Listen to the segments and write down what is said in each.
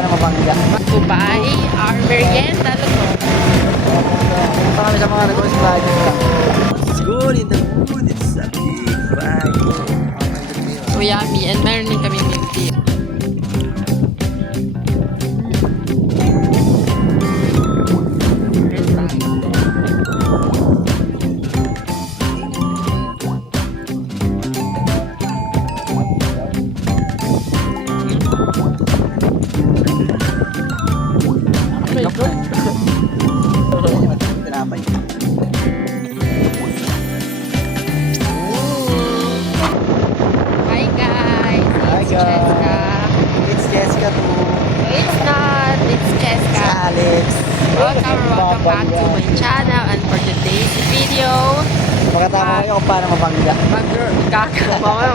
paano mabangga. Dubai, our merienda, luto. Punta kami sa mga nag-host project lang. It's good in the mood. It's a big vibe. So yummy. And meron din kami milk tea. Tinapay. Hi guys, Hi it's guys. Cheska. It's Jessica too. It's not, it's Cheska. Alex. Welcome back to my channel, and for today's video, Makatama kayo kung paano mabangga.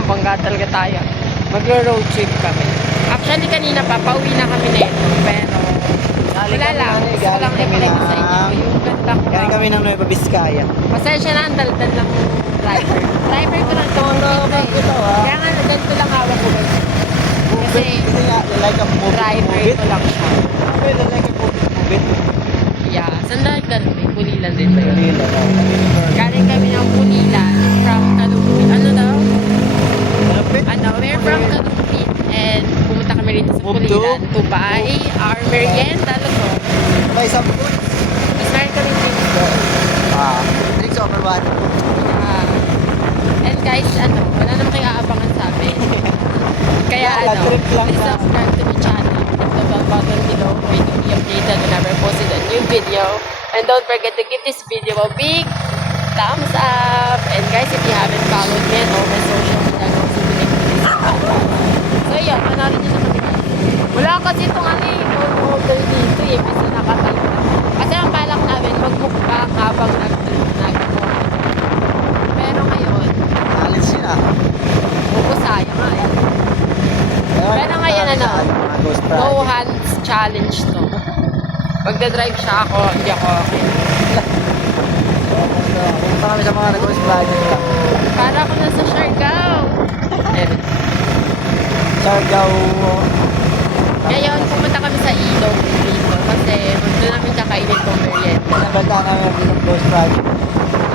mabangga talaga tayo. Magro-road trip kami. Actually kanina pa, pauwi na kami nito, pero wala lang. Gusto ko lang ipakita sa inyo yung ganda ko. Galing kami ng Nueva Vizcaya. Pasensya na, ang daldal ng driver. Driver ko lang ito. Kaya nga, ganito lang hawak ko. Kasi Kasi nga, like a movie. driver ko lang siya. Okay, like a movie. Yeah, saan dahil ganun? May Pulilan din ba yun? Manila. Galing kami ng Pulilan from Kalumpit. Ano daw? Malapit. We're from Kalumpit and pumunta kami rito sa Move Pulilan to buy our merienda. Luto. May isang food. Tapos meron kami dito. Drinks over one. And guys, wala naman kayo aabangan sa amin. Kaya Trip lang please na. subscribe to my channel. Hit the bell button below for you to be updated whenever I posted a new video. And don't forget to give this video a big thumbs up. And guys, if you haven't followed me on all my social media, also be linked to this channel. So yun, manorin nyo na kami guys. Wala kasi itong order dito eh. Kasi nakatayo na. Kasi ang balak namin, magmukbang habang nag-walk. Pero ngayon, Alis yun ah. sayang nga eh. Pero ngayon no hands challenge to. Magdadrive siya ako, hindi ako okay. Punta kami sa mga nag-host project lang. Para ako nasa Siargao. Siargao. Ngayon, pumunta kami sa Ilog dito kasi doon namin kakainin kong merienda. Nabanta namin yung nag-host project.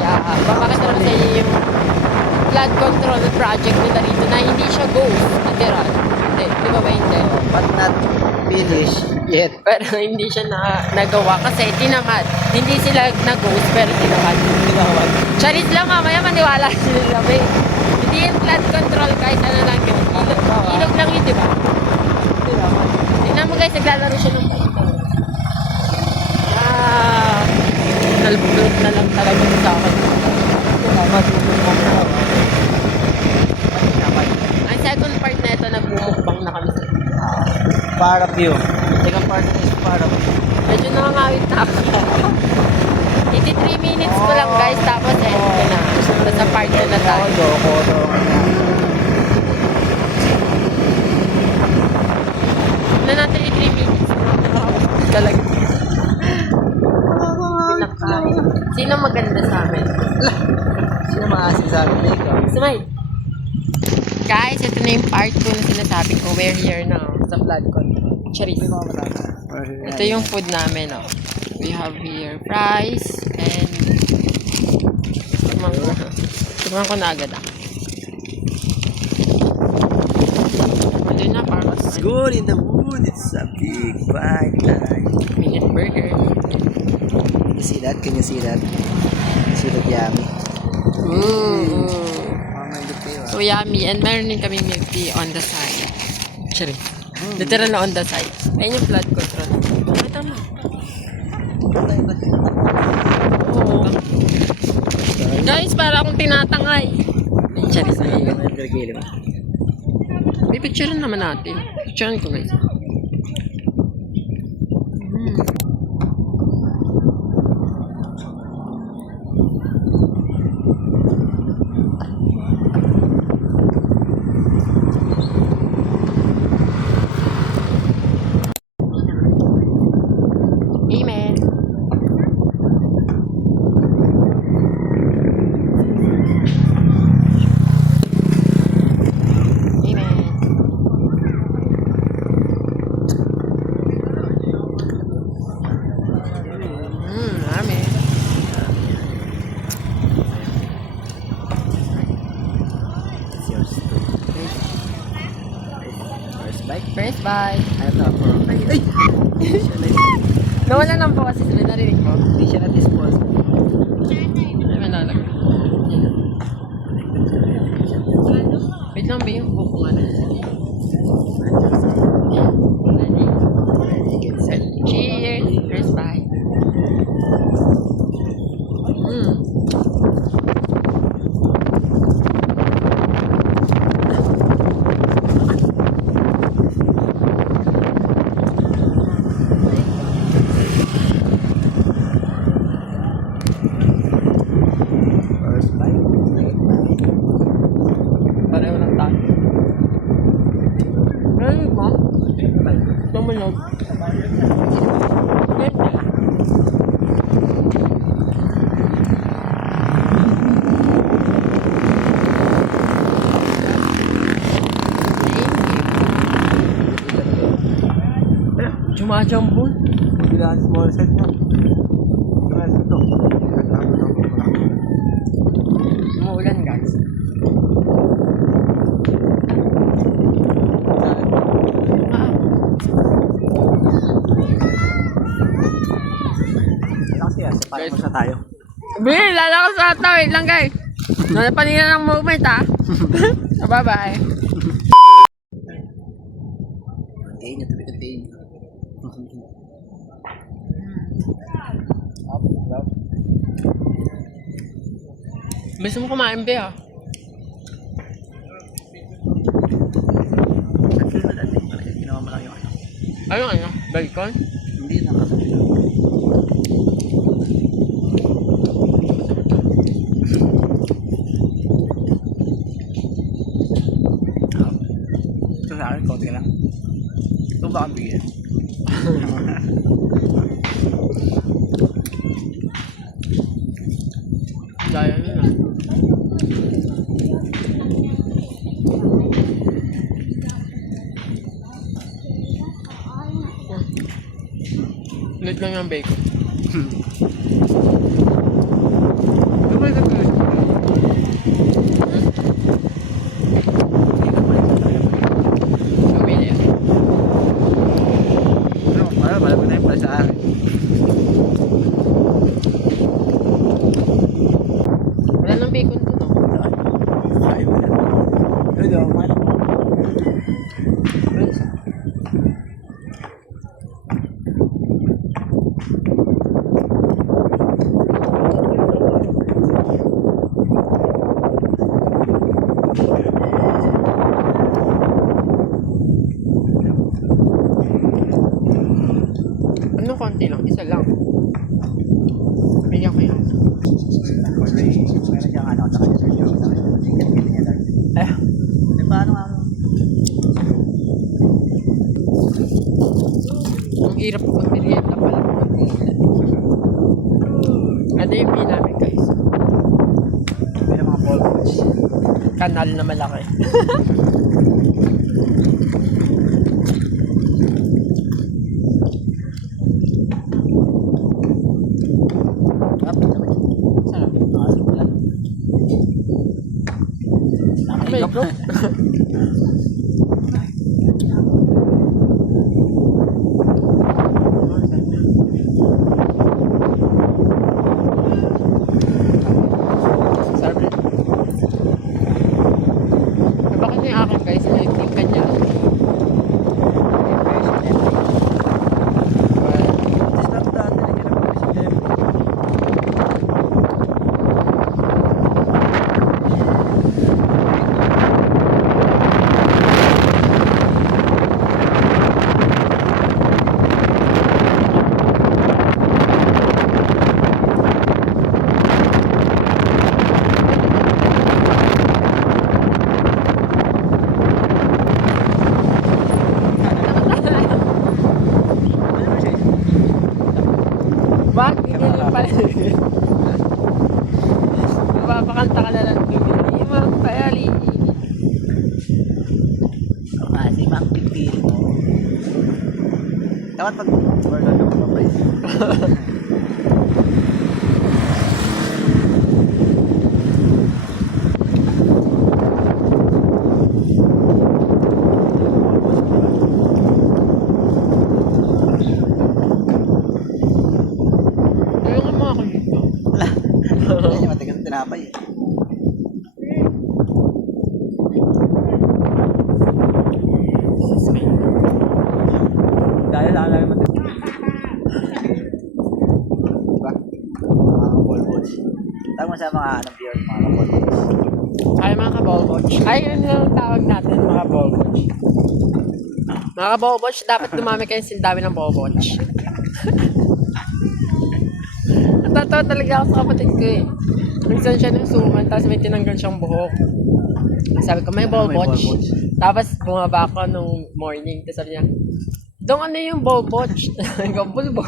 Yeah, papakita ko sa inyo yung flood control project nila rito na hindi siya ghost, literal. Hindi, di ba ba hindi? But not finished yet. Pero hindi siya nagawa kasi tinamad. Hindi sila nag-ghost pero tinamad. Charis lang mamaya maniwala sila ba eh. Hindi yung flood control guys, ano lang yun. Ilog lang yun, di ba? Tingnan mo guys, naglalaro siya ng paito. Nalbulot na lang talaga sa akin. Ang second part na ito, nagmumukbang na kami sa Para view. Second part is para view. medyo nakangawit na ako. 83 minutes ko lang guys, tapos end ko na. Sa part na tayo. Na natin 3 minutes. Talaga. Pinakain. Sino maganda sa amin? Sino maasin sa akin dito? Sumay. Guys, ito na yung part 2 na sinasabi ko. We're here now sa flood control. Charis. Ito yung food namin, oh. We have here fries and tignan ko na agad ah. Ano na parang It's good in the mood. It's a big vibe time. minute burger. Can you see that? Can you see that? See that yummy? Ooh. May good tayo So yummy. And meron din kami milk tea on the side. Charis. Literal na on the side. Ayun yung flood control. Ito mo. Oo. Guys, para akong tinatangay. Charis na yun. May picture naman natin. Picture ko guys. Amen. Amen. yours too. First bike. First bite. Ano to? Ay! Ay! Hindi siya Nawala lang po kasi sila narinig ko. Hindi siya na-dispose. Ay, malalagay. Wait lang ba yung buko nga na? Ready? Set. Cheers! First bite. First bike. Pareho lang tayo. Narinig mo? Tumunog. Ganda. Jumajambon. Bilang small set niya. Small set to. Umuulan guys. Relax kaya, sapayan mo sa tayo. Bill, lalakas sa ata. Wait lang guys. Nanapanina ng movement ha. Bye-bye. Contain, ito contain. Gusto mo kumain ba ah? Actually, madali. Ginawa mo lang yung ano. Ano? Bacon? Hindi na kasi. Ito sa akin, konti lang. Ito ba ang bigyan? Gaya nyo na. Lit lang yung bacon. Lumay ka tuloy. Lumay na yan. Ano, malapit na yung pala sa akin. Wala nang bacon dun oh. Ay, wala. Ano daw, man? Ano siya? Ano konti lang? Isa lang. Bigyan ko yan. Meron siyang ano, tsaka yung tingkat niya lang. Paano nga? Ang hirap mag-merienda pala pag umulan. Ano yung pin namin guys? Meron mga ball coach. Kanal na malaki. Sarap. Nakasip lang. May Nakahigop. Sarap rin. Bakit yung akin guys? Yung kanya. Bak, hindi lang pala. Mapapakanta ka na lang. Hindi magpayali. Kasi makikil mo. Dapat pag burger ka magpapalis. sa mga ano, viewers, mga kapatid. Ay, mga kabolboch. Ay, yun ang tawag natin, mga bolboch. Mga kabolboch, dapat dumami kayo sa dami ng bolboch. Natatawa talaga ako sa kapatid ko eh. Minsan siya ng suman, tapos may tinanggal siyang buhok. Sabi ko, may bolboch. Tapos bumaba ako nung morning, tapos sabi niya, Dong, ano yung bolboch? Hanggang bulbo.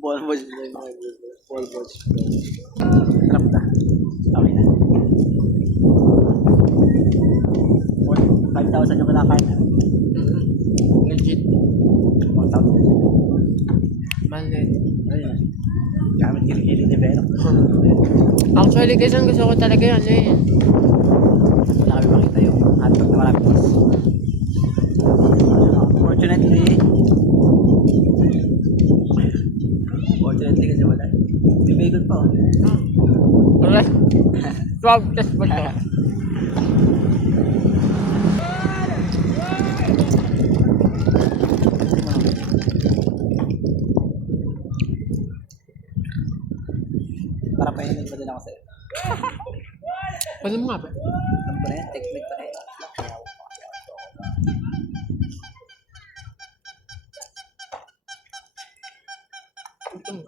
Bolboch. Sarap na. Okay na. 5,000 yung kinakain na. Legit. 1,000. Malit. Ayun. Gamit kilikili ni Beno. Actually, guys, ang gusto ko talaga yun eh. Wala kami makita yung hotdog na marami cheese. Fortunately kasi wala. May bacon pa oh. Wala. 12 test pa siya. Para painin mo din ako sa'yo. Ano mo nga ba? Alam ko na yan, technique pa rin. Ito mo.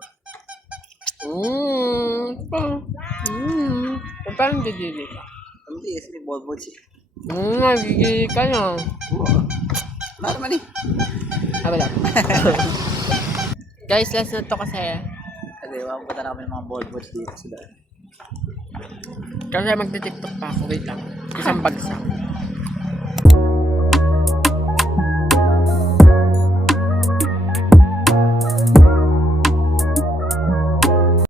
Parang didili ka. Hindi, kasi may bolboch eh. Nagigili ka na. Oo. Bakit naman eh? Wala. Guys, last na to kasi. Kasi mapunta na kami ng mga bolboch dito sila. Kasi magti-tiktok pa ako. Wait lang. Isang bagsak.